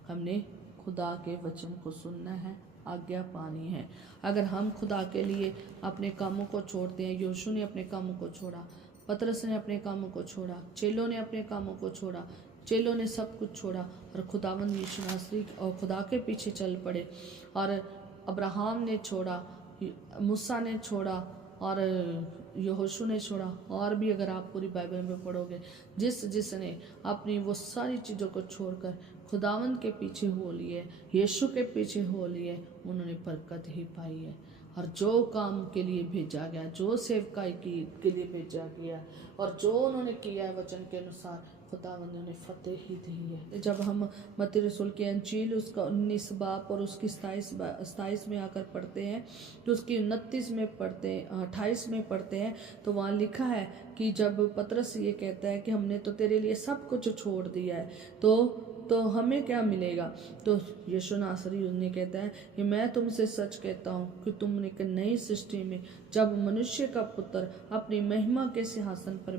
हमने खुदा के वचन को सुनना है, आज्ञा पानी है। अगर हम खुदा के लिए अपने कामों को छोड़ते हैं, यहोशू ने अपने कामों को छोड़ा, पतरस ने अपने कामों को छोड़ा, चेलों ने अपने कामों को छोड़ा, चेलों ने सब कुछ छोड़ा और खुदावंद यीशु नासरी और खुदा के पीछे चल पड़े। और अब्राहम ने छोड़ा, मूसा ने छोड़ा, और यहोशू ने छोड़ा, और भी अगर आप पूरी बाइबल में पढ़ोगे, जिसने अपनी वो सारी चीज़ों को छोड़कर खुदावंद के पीछे हो लिए, यीशु के पीछे हो लिए, उन्होंने बरकत ही पाई है। और जो काम के लिए भेजा गया, जो सेवकाई के लिए भेजा गया, और जो उन्होंने किया है वचन के अनुसार, खुदावंद ने उन्हें फतेह ही दी है। जब हम मत्ती रसूल की अंजील उसका 19 बाब और उसकी 27 में आकर पढ़ते हैं, तो उसकी 29 में पढ़ते हैं, 28 में पढ़ते हैं, तो वहाँ लिखा है कि जब पतरस ये कहता है कि हमने तो तेरे लिए सब कुछ छोड़ दिया है, तो हमें क्या मिलेगा, तो यीशु नासरी उन्हें कहता है कि मैं तुमसे सच कहता हूँ कि तुम एक नई सृष्टि में जब मनुष्य का पुत्र अपनी महिमा के सिंहासन पर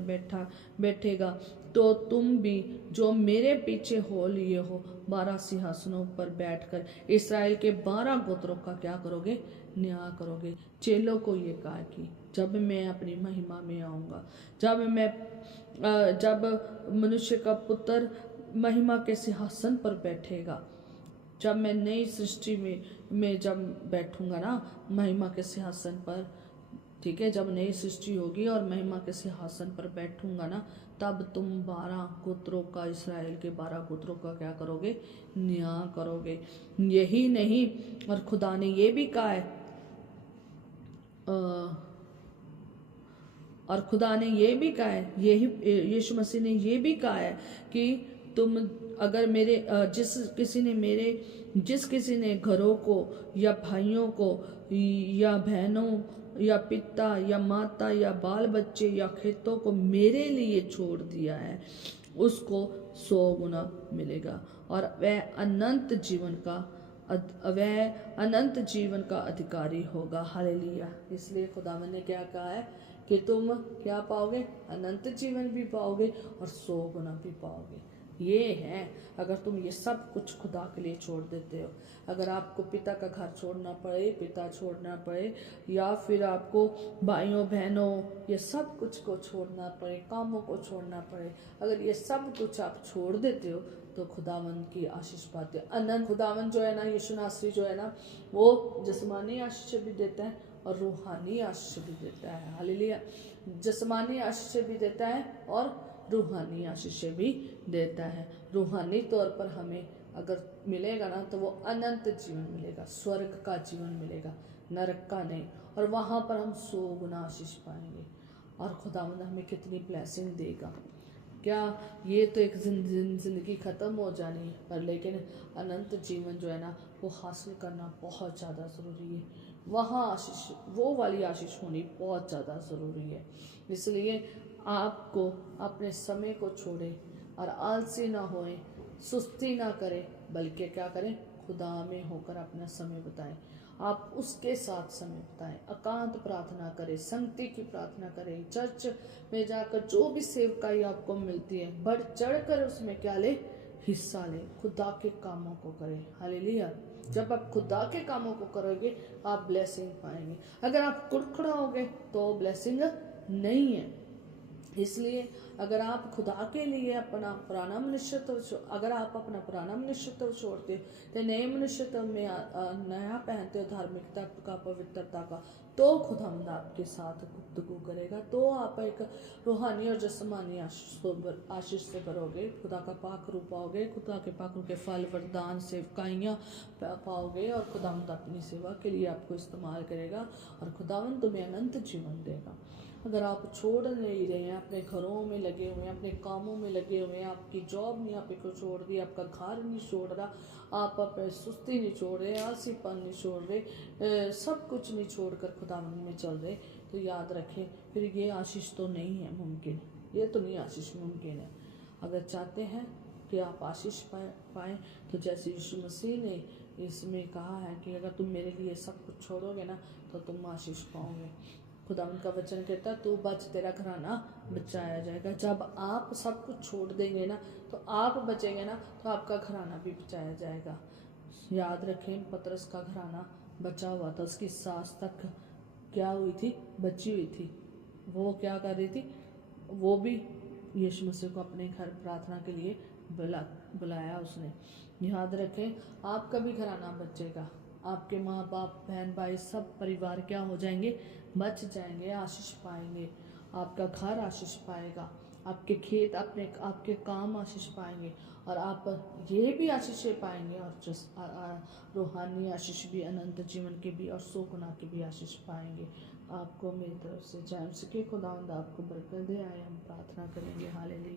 बैठेगा, तो तुम भी जो मेरे पीछे हो लिए हो 12 सिंहासनों पर बैठकर इस्राएल के 12 गोत्रों का क्या करोगे, न्याय करोगे। चेलों को ये कहा कि जब मैं अपनी महिमा में आऊँगा, जब मनुष्य का पुत्र महिमा के सिंहासन पर बैठेगा, जब मैं नई सृष्टि में जब बैठूंगा ना महिमा के सिंहासन पर, ठीक है, जब नई सृष्टि होगी और महिमा के सिंहासन पर बैठूंगा ना, तब तुम 12 गोत्रों का, इसराइल के 12 गोत्रों का क्या करोगे, न्याय करोगे। यही नहीं, और खुदा ने ये भी कहा है, और खुदा ने ये भी कहा है, यही यीशु मसीह ने ये भी कहा है कि तुम अगर मेरे जिस किसी ने घरों को या भाइयों को या बहनों या पिता या माता या बाल बच्चे या खेतों को मेरे लिए छोड़ दिया है, उसको 100 गुना मिलेगा और वह अनंत जीवन का अधिकारी होगा। हालेलुया। इसलिए खुदावन ने क्या कहा है कि तुम क्या पाओगे, अनंत जीवन भी पाओगे और 100 गुना भी पाओगे। ये है, अगर तुम ये सब कुछ खुदा के लिए छोड़ देते हो। अगर आपको पिता का घर छोड़ना पड़े, पिता छोड़ना पड़े, या फिर आपको भाइयों बहनों ये सब कुछ को छोड़ना पड़े, कामों को छोड़ना पड़े, अगर ये सब कुछ आप छोड़ देते हो तो खुदावन की आशीष पाते हो। अनंत खुदावन जो है ना, यीशु नासरी जो है ना, वो जिस्मानी आशीष भी देता है और रूहानी आशीष भी देता है। हालेलुया। जिस्मानी आशीष भी देता है और रूहानी आशीष भी देता है। रूहानी तौर पर हमें अगर मिलेगा ना तो वो अनंत जीवन मिलेगा, स्वर्ग का जीवन मिलेगा, नरक का नहीं। और वहाँ पर हम 100 गुना आशीष पाएंगे और खुदावंद हमें कितनी ब्लेसिंग देगा। क्या ये तो एक जिंदगी ख़त्म हो जानी है, पर लेकिन अनंत जीवन जो है ना वो हासिल करना बहुत ज़्यादा ज़रूरी है। वहाँ आशीष, वो वाली आशीष होनी बहुत ज़्यादा ज़रूरी है। इसलिए आपको अपने समय को छोड़े और आलसी ना होए, सुस्ती ना करें, बल्कि क्या करें, खुदा में होकर अपना समय बिताएं। आप उसके साथ समय बिताएं, एकांत प्रार्थना करें, संगति की प्रार्थना करें, चर्च में जाकर जो भी सेवकाई आपको मिलती है बढ़ चढ़ कर उसमें क्या ले, हिस्सा ले, खुदा के कामों को करें। हालेलुया। जब आप खुदा के कामों को करोगे आप ब्लेसिंग पाएंगे। अगर आप कुड़कुड़ाओगे तो ब्लेसिंग नहीं है। इसलिए अगर आप खुदा के लिए अपना पुराना मनुष्यत्व, अगर आप अपना पुराना मनुष्यत्व छोड़ते हो तो नए मनुष्यत्व में नया पहनते हो, धार्मिकता का, पवित्रता का, तो खुदावंद आपके साथ गुफ्तगू करेगा, तो आप एक रूहानी और जिस्मानी आशीष से भरोगे, खुदा का पाक रूप पाओगे, खुदा के पाक रूप के फल, वरदान, सेवकाइयाँ पाओगे और खुदावंद अपनी सेवा के लिए आपको इस्तेमाल करेगा और खुदावंद तुम्हें अनंत जीवन देगा। अगर आप छोड़ नहीं रहे हैं, अपने घरों में लगे हुए हैं, अपने कामों में लगे हुए हैं, आपकी जॉब नहीं आपको छोड़ दी, आपका घर नहीं छोड़ रहा, आप अपने सुस्ती नहीं छोड़ रहे, आलसीपन नहीं छोड़ रहे, सब कुछ नहीं छोड़कर खुदावंद में चल रहे, तो याद रखें फिर ये आशीष तो नहीं है मुमकिन, ये तो नहीं आशीष मुमकिन है। अगर चाहते हैं कि आप आशीष पाएँ तो जैसे यीशु मसीह ने इसमें कहा है कि अगर तुम मेरे लिए सब कुछ छोड़ोगे ना तो तुम आशीष पाओगे। खुदावंद का वचन कहता है तू बच, तेरा घराना बचाया जाएगा। जब आप सब कुछ छोड़ देंगे ना तो आप बचेंगे ना तो आपका घराना भी बचाया जाएगा। याद रखें, पतरस का घराना बचा हुआ था, उसकी सास तक क्या हुई थी, बची हुई थी। वो क्या कर रही थी, वो भी यीशु मसीह को अपने घर प्रार्थना के लिए बुलाया उसने। याद रखें, आपका भी घराना बचेगा, आपके माँ बाप, बहन भाई, सब परिवार क्या हो जाएंगे, बच जाएंगे, आशीष पाएंगे, आपका घर आशीष पाएगा, आपके खेत, आपके काम आशीष पाएंगे और आप ये भी आशीषें पाएंगे और रूहानी आशीष भी, अनंत जीवन के भी और 100 गुना के भी आशीष पाएंगे। आपको मेरी तरफ से जय मसीह के खुदावंद आपको बरकत दे। आए हम प्रार्थना करेंगे। हालेलुया।